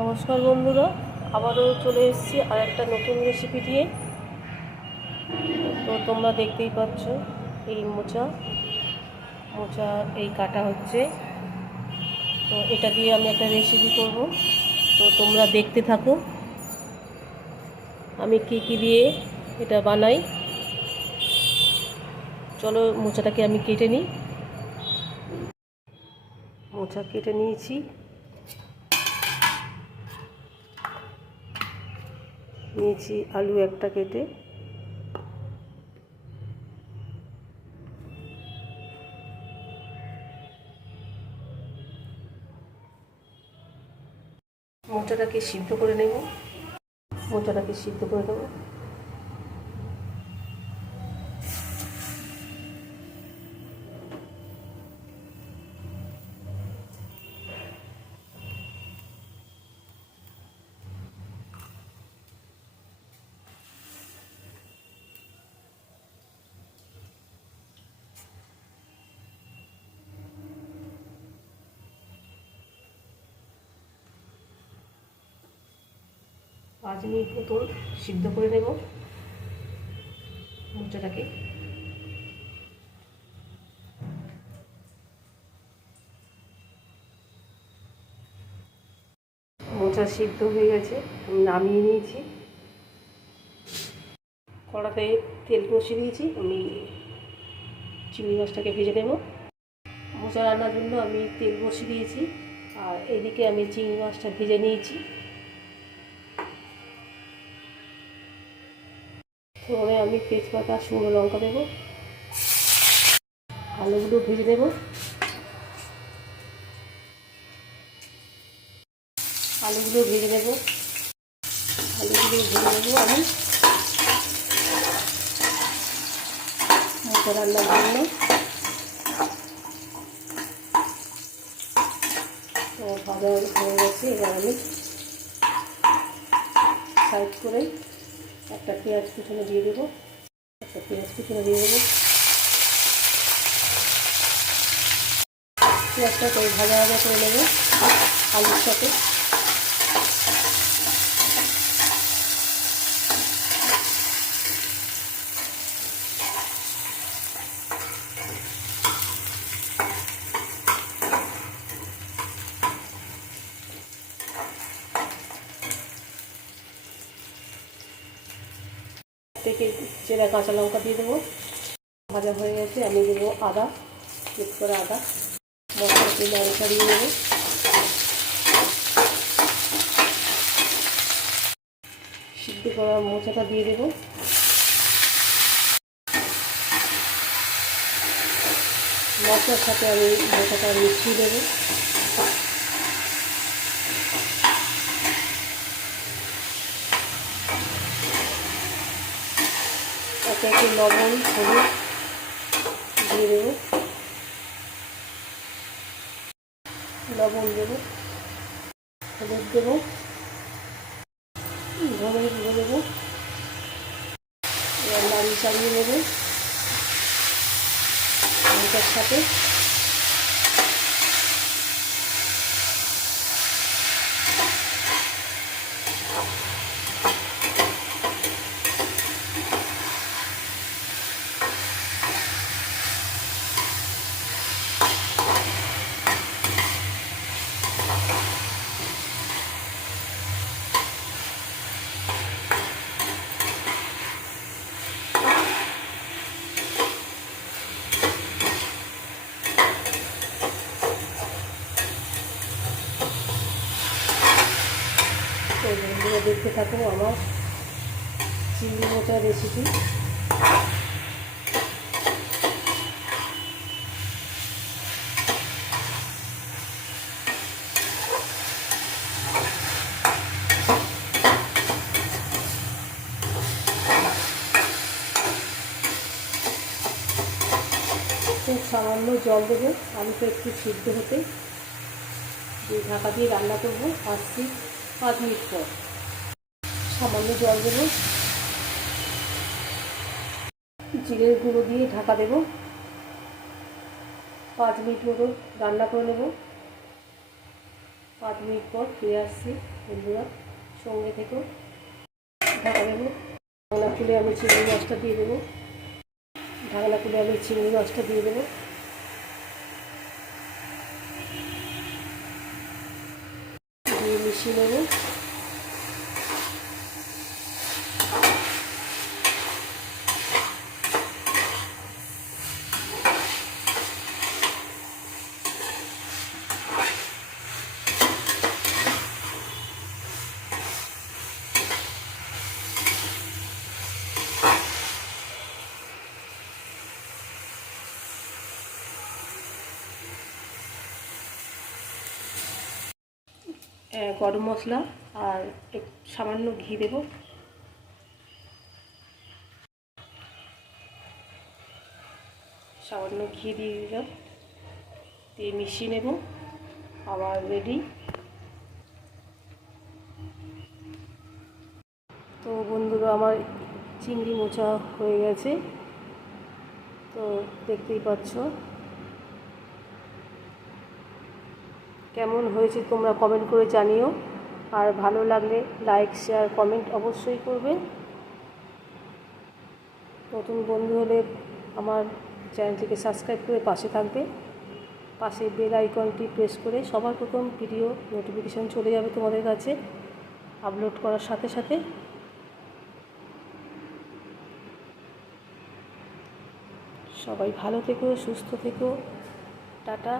নমস্কার বন্ধুরা, আবারও চলে এসেছি আর একটা নতুন রেসিপি দিয়ে। তো তোমরা দেখতেই পাচ্ছ এই মোচা। মোচা এই কাটা হচ্ছে। তো এটা দিয়ে আমি একটা রেসিপি করব। তো তোমরা দেখতে থাকো। আমি কি কি দিয়ে এটা বানাই। চলো মোচাটাকে আমি কেটে নিই। মোচা কেটে নিয়েছি। নিয়েছি আলু একটা কেটে। মোচাটাকে সিদ্ধ করে নেব। মোচাটাকে সিদ্ধ করে দেবো পাঁচ মিনিট মতন সিদ্ধ করে নেব মোচাটাকে মোচা সিদ্ধ হয়ে গেছে, আমি নামিয়ে নিয়েছি। কড়াতে তেল বসিয়ে দিয়েছি, আমি চিংড়ি মাছটাকে ভেজে নেব। মোচা রান্নার জন্য আমি তেল বসিয়ে দিয়েছি, আর এদিকে আমি চিংড়ি মাছটা ভেজে নিয়েছি। ফোড়নে আমি তেজপাতা, শুকনো লঙ্কা দেবো। আলুগুলো ভেজে দেবো আলুগুলো ভেজে নেব। আলুগুলো ভেজে নেব আমি। মোটা রান্নার জন্য ভাজা হয়ে গেছে, এবার আমি সাইড করে একটা পেঁয়াজ কুচনো দিয়ে দেবো। একটা পেঁয়াজ কুচনো দিয়ে দেবো। পেঁয়াজটা করে ভাজা ভাজা করে নেব আলুর সাথে। চেরা কাঁচা লঙ্কা দিয়ে দেবো। ভাজা হয়ে গেছে, আমি দেবো আদা চেক করে আদা। মশলা তেলে আলু ছাড়িয়ে নেব সিদ্ধ করা মোচাটা দিয়ে দেবো। মশলার সাথে আমি মোচাটা মিশিয়ে দেবো। একে একটু লবণ, হলুদ দিয়ে দেবো। লবণ দেবো, হলুদ দেবো, ধনে গুঁড়ো দেবো। এবার নাড়ি চালিয়ে নেব। সাথে বন্ধুরা দেখতে থাকো আমার চিংড়ি মোচার রেসিপি সামান্য জল দেবো, আলুটা একটু সিদ্ধ হতে। ঢাকা দিয়ে রান্না করব। আসছি। পাঁচ মিনিট পর। সামান্য জল দেবো। জিরের গুঁড়ো দিয়ে ঢাকা দেবো। পাঁচ মিনিট মতো রান্না করে নেব। পাঁচ মিনিট পর ফিরে আসছি বন্ধুরা, সঙ্গে থেকেও। ঢাকা দেবো। ঢাকনা খুলে আমি চিংড়ি মাছটা দিয়ে দেবো। ঢাকনা খুলে আমি চিংড়ি মাছটা দিয়ে দেবো দিয়ে মিশিয়ে নেব গরম মশলা আর সামান্য ঘি দেবো। সামান্য ঘি দিয়ে দিলাম। দিয়ে মিশিয়ে নেব। আবার রেডি তো বন্ধুরা, আমার চিংড়ি মোচা হয়ে গেছে। তো দেখতেই পাচ্ছ। কেমন হয়েছে তোমরা কমেন্ট করে জানিও। আর ভালো লাগলে লাইক শেয়ার কমেন্ট অবশ্যই করবে। নতুন বন্ধু হলে আমার চ্যানেলটিকে সাবস্ক্রাইব করে পাশে থাকবে। পাশে বেল আইকনটি প্রেস করে সবার প্রথম ভিডিও নোটিফিকেশান চলে যাবে তোমাদের কাছে। আপলোড করার সাথে সাথে। সবাই ভালো থেকো, সুস্থ থেকো। টাটা।